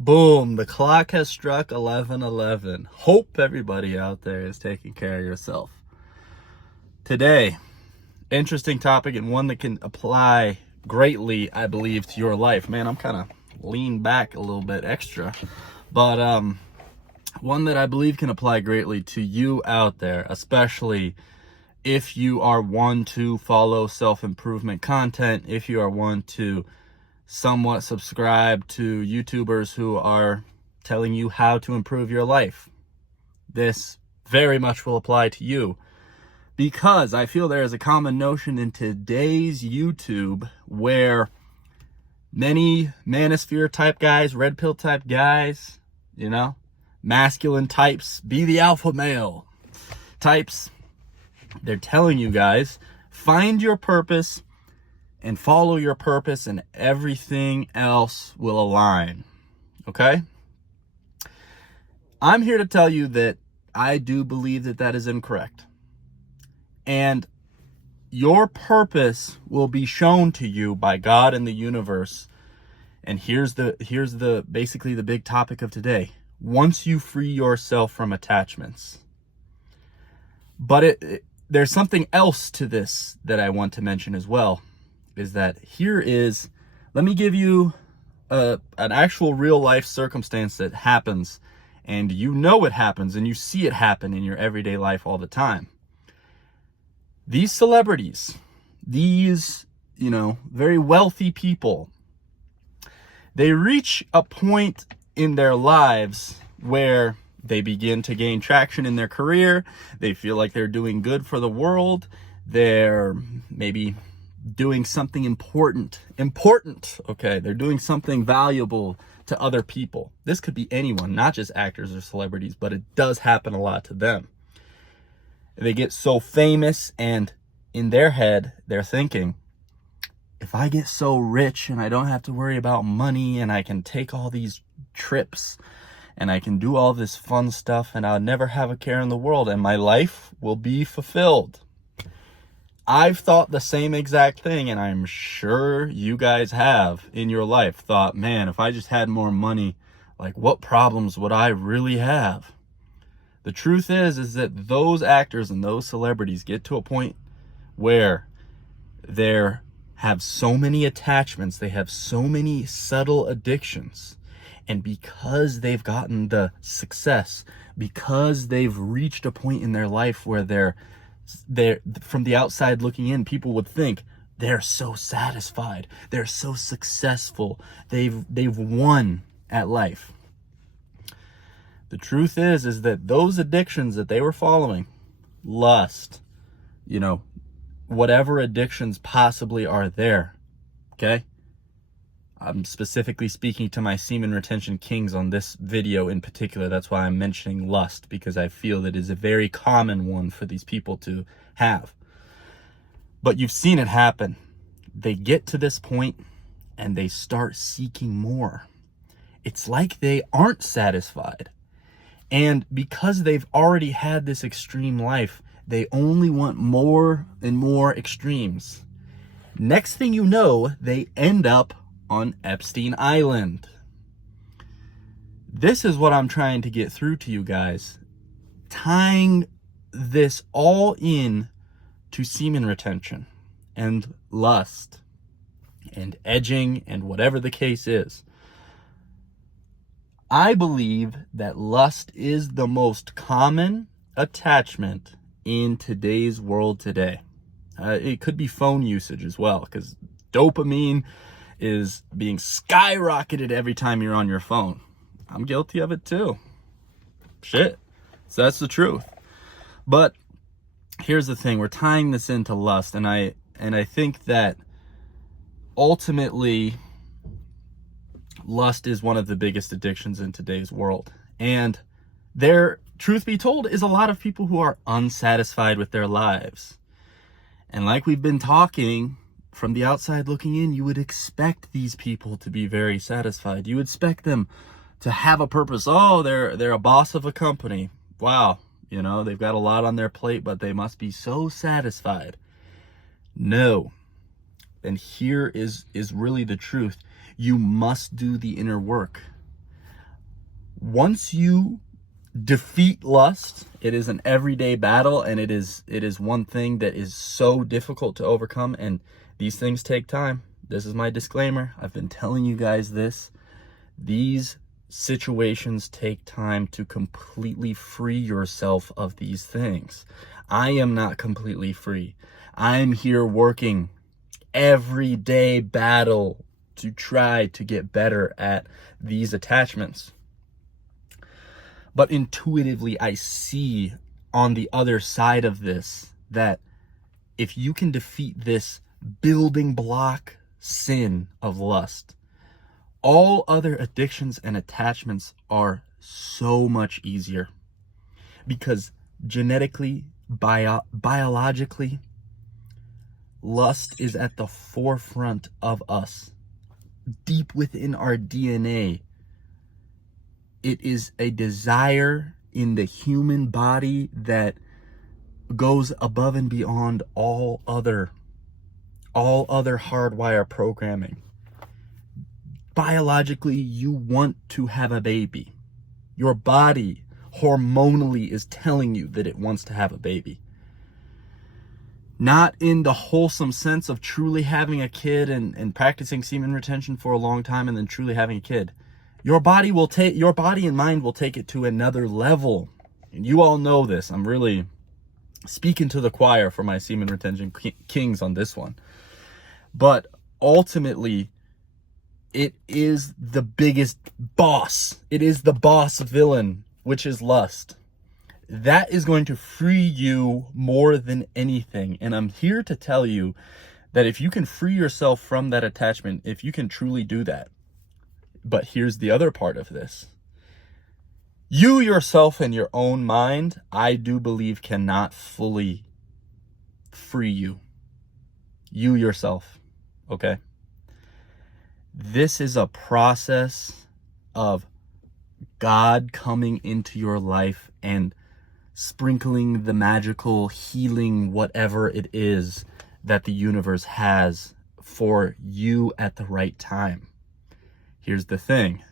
Boom, the clock has struck 11:11. Hope everybody out there is taking care of yourself. Today, interesting topic and one that can apply greatly, I believe, to your life. Man, I'm kind of leaned back a little bit extra. But one that I believe can apply greatly to you out there, especially if you are one to follow self-improvement content, if you are one to somewhat subscribe to YouTubers who are telling you how to improve your life. This very much will apply to you because I feel there is a common notion in today's YouTube where many manosphere type guys, red pill type guys, masculine types, be the alpha male types, they're telling you guys, find your purpose and follow your purpose and everything else will align. Okay? I'm here to tell you that I do believe that that is incorrect. And your purpose will be shown to you by God and the universe. And here's the basically the big topic of today. Once you free yourself from attachments. But there's something else to this that I want to mention as well. Is that let me give you an actual real life circumstance that happens, and it happens and you see it happen in your everyday life all the time. These celebrities, these, very wealthy people, they reach a point in their lives where they begin to gain traction in their career. They feel like they're doing good for the world. They're maybe doing something important, okay? They're doing something valuable to other people. This could be anyone, not just actors or celebrities, but it does happen a lot to them. They get so famous, and in their head, they're thinking, if I get so rich and I don't have to worry about money and I can take all these trips and I can do all this fun stuff and I'll never have a care in the world and my life will be fulfilled. I've thought the same exact thing, and I'm sure you guys have in your life thought, man, if I just had more money, like what problems would I really have? The truth is that those actors and those celebrities get to a point where they have so many attachments, they have so many subtle addictions, and because they've gotten the success, because they've reached a point in their life where they're from the outside looking in, people would think they're so satisfied, they're so successful, they've won at life. The truth is that those addictions that they were following, lust, whatever addictions possibly are there, okay? I'm specifically speaking to my semen retention kings on this video in particular. That's why I'm mentioning lust, because I feel that it is a very common one for these people to have. But you've seen it happen. They get to this point and they start seeking more. It's like they aren't satisfied. And because they've already had this extreme life, they only want more and more extremes. Next thing you know, they end up on Epstein Island. This is what I'm trying to get through to you guys. Tying this all in to semen retention and lust and edging and whatever the case is. I believe that lust is the most common attachment in today's world today. It could be phone usage as well, because dopamine is being skyrocketed every time you're on your phone. I'm guilty of it too. Shit. So that's the truth. But here's the thing, we're tying this into lust, and I think that ultimately lust is one of the biggest addictions in today's world. And there, truth be told, is a lot of people who are unsatisfied with their lives. And like we've been talking, from the outside looking in, you would expect these people to be very satisfied. You would expect them to have a purpose. Oh, they're a boss of a company. Wow, they've got a lot on their plate, but they must be so satisfied. No. And here is really the truth. You must do the inner work. Once you defeat lust, it is an everyday battle, and it is one thing that is so difficult to overcome, and these things take time. This is my disclaimer. I've been telling you guys this. These situations take time to completely free yourself of these things. I am not completely free. I'm here working everyday battle to try to get better at these attachments. But intuitively, I see on the other side of this that if you can defeat this building block sin of lust, all other addictions and attachments are so much easier, because genetically, biologically, lust is at the forefront of us. Deep within our DNA, it is a desire in the human body that goes above and beyond all other hardwire programming. Biologically, you want to have a baby. Your body hormonally is telling you that it wants to have a baby. Not in the wholesome sense of truly having a kid and practicing semen retention for a long time and then truly having a kid. Your body and mind will take it to another level. And you all know this. I'm really speaking to the choir for my semen retention kings on this one. But ultimately, it is the biggest boss. It is the boss villain, which is lust. That is going to free you more than anything. And I'm here to tell you that if you can free yourself from that attachment, if you can truly do that. But here's the other part of this. You yourself in your own mind, I do believe, cannot fully free you. You yourself, okay? This is a process of God coming into your life and sprinkling the magical healing, whatever it is that the universe has for you at the right time. Here's the thing.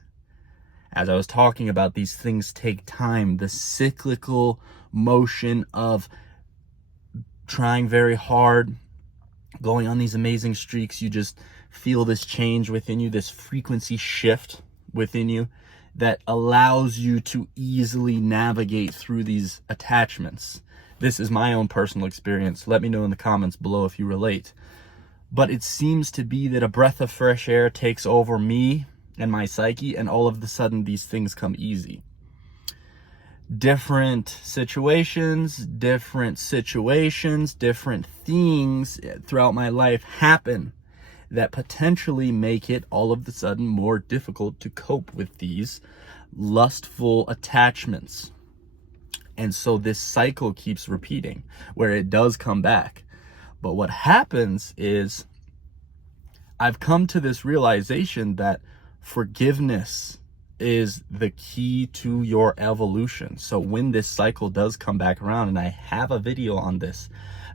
As I was talking about, these things take time. The cyclical motion of trying very hard, going on these amazing streaks, you just feel this change within you, this frequency shift within you that allows you to easily navigate through these attachments. This is my own personal experience. Let me know in the comments below if you relate. But it seems to be that a breath of fresh air takes over me and my psyche, and all of a sudden these things come easy. Different situations, different things throughout my life happen that potentially make it all of a sudden more difficult to cope with these lustful attachments. And so this cycle keeps repeating where it does come back. But what happens is I've come to this realization that forgiveness is the key to your evolution. So when this cycle does come back around, and I have a video on this,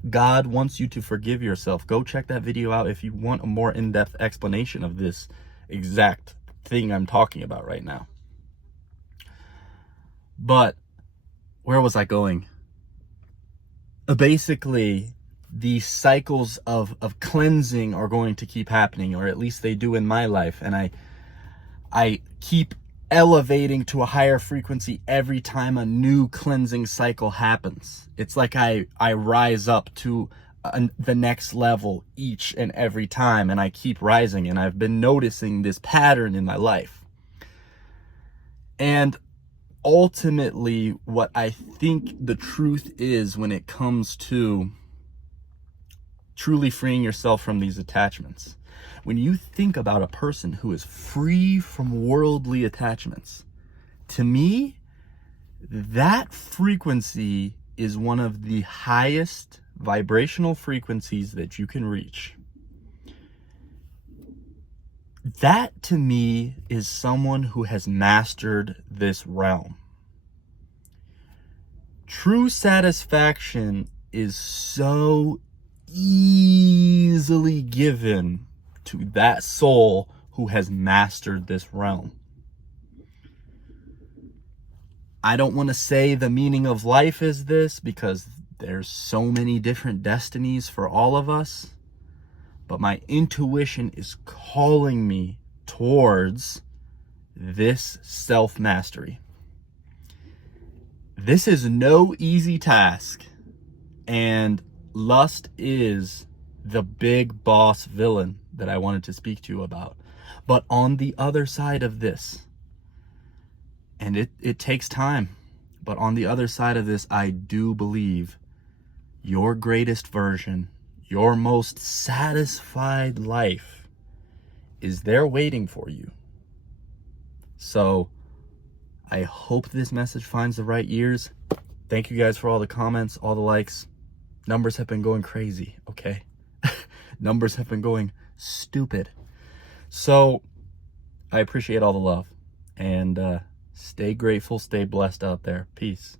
God wants you to forgive yourself. Go check that video out if you want a more in-depth explanation of this exact thing I'm talking about right now. But where was I going? Basically, these cycles of cleansing are going to keep happening, or at least they do in my life. And I keep elevating to a higher frequency every time a new cleansing cycle happens. It's like I rise up to the next level each and every time, and I keep rising. And I've been noticing this pattern in my life. And ultimately, what I think the truth is when it comes to truly freeing yourself from these attachments, when you think about a person who is free from worldly attachments, to me, that frequency is one of the highest vibrational frequencies that you can reach. That, to me, is someone who has mastered this realm. True satisfaction is so easily given to that soul who has mastered this realm. I don't want to say the meaning of life is this, because there's so many different destinies for all of us. But my intuition is calling me towards this self-mastery. This is no easy task, and lust is the big boss villain that I wanted to speak to you about. But on the other side of this, and it takes time, but on the other side of this, I do believe your greatest version, your most satisfied life is there waiting for you. So I hope this message finds the right ears. Thank you guys for all the comments, all the likes. Numbers have been going crazy, okay? Numbers have been going stupid. So I appreciate all the love, and stay grateful, stay blessed out there. Peace.